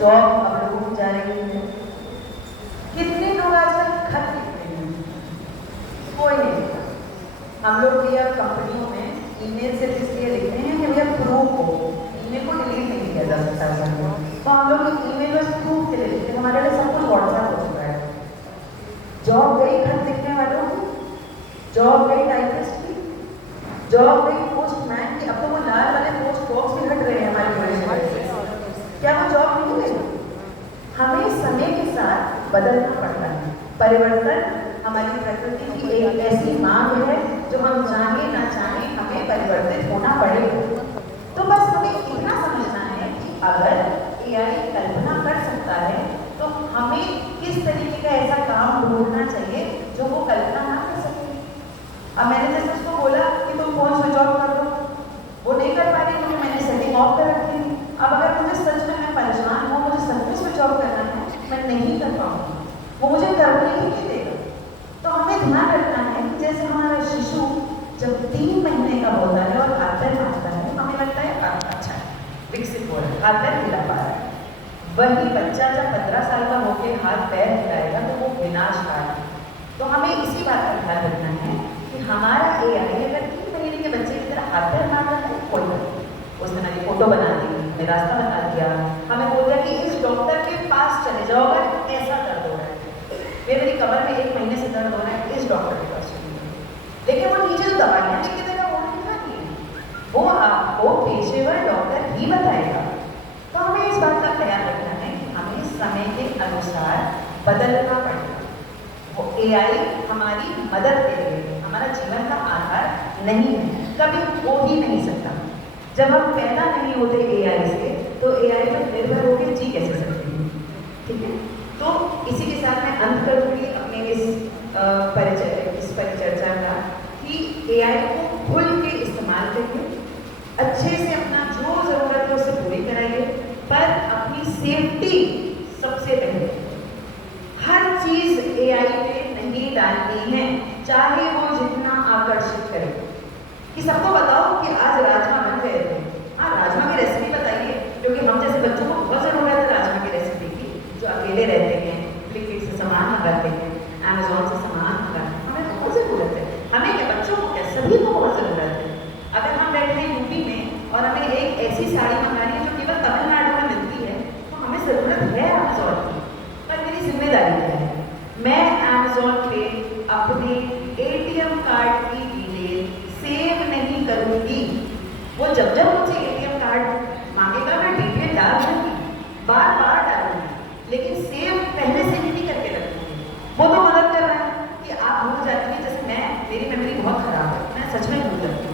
Job अब लोगों की जा रही है। कितने लोग आजकल खत लिखते हैं? कोई नहीं लिखता। हम लोग भी अब कंपनियों में ईमेल सिर्फ इसलिए लिखते हैं कि भैया प्रूफ हो, ईमेल को डिलीट नहीं किया जा सकता। तो हम लोग ईमेल बस प्रूफ के लिए लिखते हैं, हमारे लिए सब कुछ व्हाट्सएप हो चुका है। जॉब गई खत लिखने वालों की, जॉब गई टाइपिस्ट की, जॉब गई पोस्टमैन की। अब तो वो लाल वाले पोस्ट बॉक्स भी हट रहे हैं हमारे वजह से। क्या वो जॉब नहीं गई? हमें समय के साथ बदलना पड़ता है। परिवर्तन हमारी प्रकृति की एक ऐसी मांग है जो हम चाहे ना चाहे हमें परिवर्तित होना पड़ेगा। तो बस हमें इतना समझना है कि अगर एआई कल्पना कर सकता है तो हमें किस तरीके का ऐसा काम ढूंढना चाहिए जो वो कल्पना ना कर सके। अब मैंने जैसे उसको बोला कि तुम फोन स्विच ऑफ कर दो, वो नहीं कर पा रही क्योंकि मैंने सेटिंग ऑफ कर रखी थी। अब अगर मुझे सच में मैं परेशान हूँ, मुझे सब कुछ स्विच ऑफ करना है, मैं नहीं कर पाऊंगी, वो मुझे करने ही नहीं देगा। तो हमें ध्यान रखना है कि जैसे हमारा शिशु जब 3 महीने का होता है और हाथ पैर मारता है, हमें लगता है अच्छा विकसित हो रहा है, हाथ पैर हिला पा रहा है। वही बच्चा जब 15 साल का होकर हाथ पैर हिलाएगा तो वो विनाशकारी है। तो हमें इसी बात का ध्यान रखना है कि हमारा एआई अगर 3 महीने के बच्चे की तरह हाथ पैर मार रहा है, कोई नहीं, उसने मेरी फोटो बना दी, हमें रास्ता बता दिया, हमें बोल दिया कि इस डॉक्टर के पास चले जाओ अगर ऐसा दर्द हो रहा है, मेरी कमर में 1 महीने से दर्द हो रहा है, इस डॉक्टर के पास चलिए। लेकिन वो नीचे जो दवाइयाँ लिख के देगा वो नहीं है, वो आपको पेशेवर डॉक्टर ही बताएगा। तो हमें इस बात का ख्याल रखना है कि हमें समय के अनुसार बदलना पड़ेगा। वो एआई हमारी मदद के लिए, हमारा जीवन का आधार नहीं है, कभी हो ही नहीं सकता। जब हम पैदा नहीं होते एआई से तो एआई पर निर्भर होकर जी कैसे सकते हैं? ठीक है, तो इसी के साथ मैं अंत करूंगी अपने इस परिचर्चा का कि एआई को खुल के इस्तेमाल करिए, अच्छे से अपना जो जरूरत है उसे पूरी कराइए, पर अपनी सेफ्टी सबसे पहले। हर चीज एआई पे नहीं डालनी है, चाहे वो जितना आकर्षित करे। कि सबको बताओ कि आज राजमा बन गए थे, हाँ राजमा की रेसिपी बताइए, क्योंकि हम जैसे बच्चों को बहुत जरूरत है राजमा की रेसिपी की, जो अकेले रहते हैं, फ्लिपकार्ट से सामान मंगाते हैं, अमेजोन से सामान मंगाते हैं, हमें बहुत ज़रूरत है। हमें क्या, बच्चों को क्या, सभी को बहुत ज़रूरत है। अगर हम बैठे हैं यूपी में और हमें एक ऐसी साड़ी मंगानी है जो केवल तमिलनाडु में मिलती है, तो हमें ज़रूरत है अमेजोन की। पर मेरी जिम्मेदारी क्या है? मैं अमेजोन पे अपने ATM कार्ड की डिटेल सेव नहीं करूंगी। वो जब जब मुझसे ATM कार्ड मांगेगा मैं डिटेल डाल दूंगी, बार बार डालूंगी, लेकिन सेव पहले से ही नहीं करके रखूंगी। वो तो मदद कर रहा है कि आप भूल जाती है, जैसे मेरी मेमोरी बहुत खराब है, मैं सच में भूल जाती हूँ।